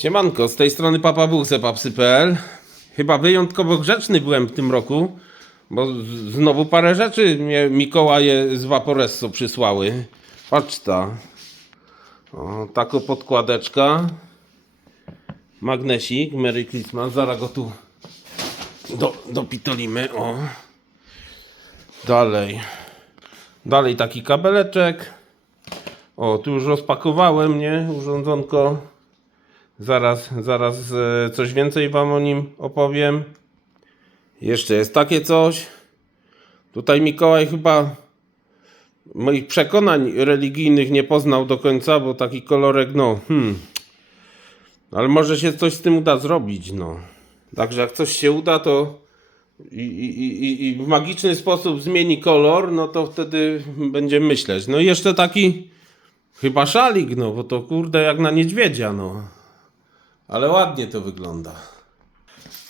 Siemanko, z tej strony Papa Bóg, zepapsy.pl Chyba wyjątkowo grzeczny byłem w tym roku, bo znowu parę rzeczy mnie Mikołaje z Vaporesso przysłały. Patrz ta. O, taką podkładeczka. Magnesik, Merry Christmas. Zaraz go tu do, dopitolimy. O. Dalej. Dalej taki kabeleczek. O, tu już rozpakowałem, nie? Urządzonko. Zaraz, zaraz e, coś więcej Wam o nim opowiem. Jeszcze jest takie coś. Tutaj Mikołaj chyba moich przekonań religijnych nie poznał do końca, bo taki kolorek, no, hmm. Ale może się coś z tym uda zrobić, no. Także jak coś się uda, to i, i, i, i w magiczny sposób zmieni kolor, no to wtedy będziemy myśleć. No i jeszcze taki chyba szalik, no, bo to kurde jak na niedźwiedzia, no. Ale ładnie to wygląda.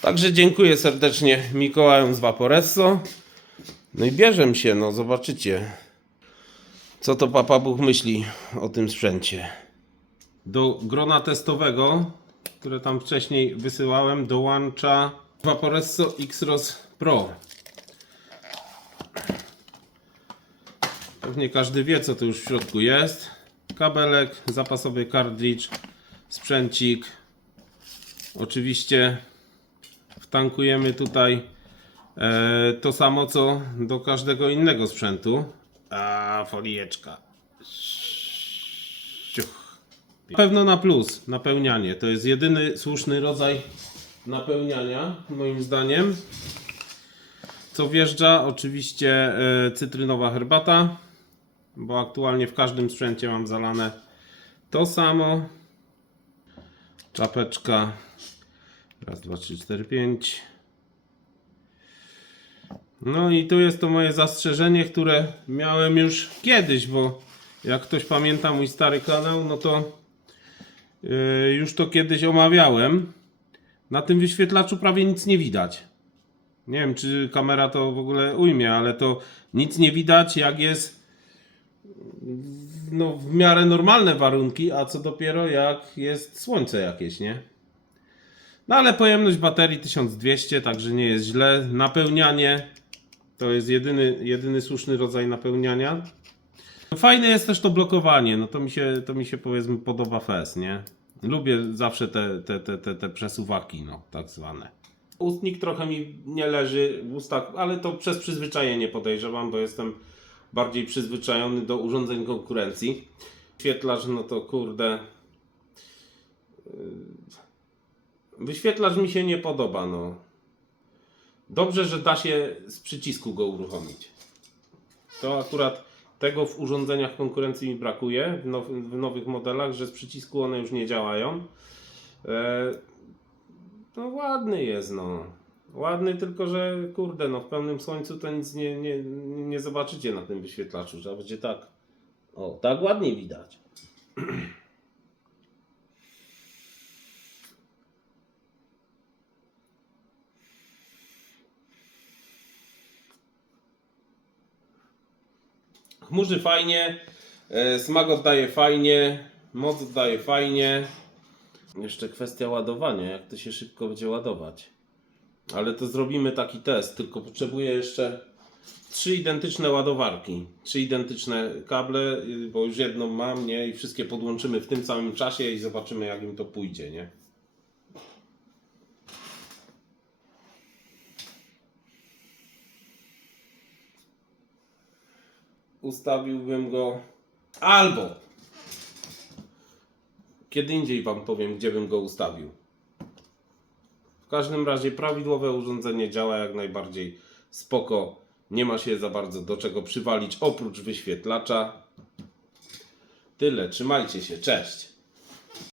Także dziękuję serdecznie Mikołajom z Vaporesso. No i bierzem się, no zobaczycie. Co to Papa Bóg myśli o tym sprzęcie. Do grona testowego, które tam wcześniej wysyłałem, dołącza Vaporesso X-Ros Pro. Pewnie każdy wie, co tu już w środku jest. Kabelek, zapasowy kartridż, sprzęcik. Oczywiście wtankujemy tutaj e, to samo, co do każdego innego sprzętu. A, folieczka. Na pewno na plus, napełnianie. To jest jedyny słuszny rodzaj napełniania, moim zdaniem. Co wjeżdża? Oczywiście e, cytrynowa herbata, bo aktualnie w każdym sprzęcie mam zalane to samo. Czapeczka. Raz, dwa, trzy, cztery, pięć. No i tu jest to moje zastrzeżenie, które miałem już kiedyś, bo jak ktoś pamięta mój stary kanał, no to yy, już to kiedyś omawiałem. Na tym wyświetlaczu prawie nic nie widać. Nie wiem, czy kamera to w ogóle ujmie, ale to nic nie widać, jak jest no, w miarę normalne warunki, a co dopiero jak jest słońce jakieś, nie? No ale pojemność baterii 1200, także nie jest źle. Napełnianie to jest jedyny, jedyny słuszny rodzaj napełniania. Fajne jest też to blokowanie, no to mi się, to mi się powiedzmy podoba fest, nie? Lubię zawsze te, te, te, te, te przesuwaki, no tak zwane. Ustnik trochę mi nie leży w ustach, ale to przez przyzwyczajenie podejrzewam, bo jestem bardziej przyzwyczajony do urządzeń konkurencji. Wyświetlacz, no to kurde. Yy, Wyświetlacz mi się nie podoba, no. Dobrze, że da się z przycisku go uruchomić. To akurat tego w urządzeniach konkurencji mi brakuje, w, now, w nowych modelach, że z przycisku one już nie działają. E, no ładny jest, no. Ładny, tylko że kurde, no w pełnym słońcu to nic nie, nie, nie zobaczycie na tym wyświetlaczu, że będzie tak. O, tak ładnie widać. Chmurzy fajnie, e, smak oddaje fajnie, moc oddaje fajnie. Jeszcze kwestia ładowania, jak to się szybko będzie ładować. Ale to zrobimy taki test, tylko potrzebuję jeszcze trzy identyczne ładowarki, trzy identyczne kable, y, bo już jedną mam, nie? I wszystkie podłączymy w tym samym czasie i zobaczymy jak im to pójdzie, nie? Ustawiłbym go albo kiedy indziej Wam powiem, gdzie bym go ustawił. W każdym razie prawidłowe urządzenie działa jak najbardziej spoko. Nie ma się za bardzo do czego przywalić oprócz wyświetlacza. Tyle, trzymajcie się, cześć.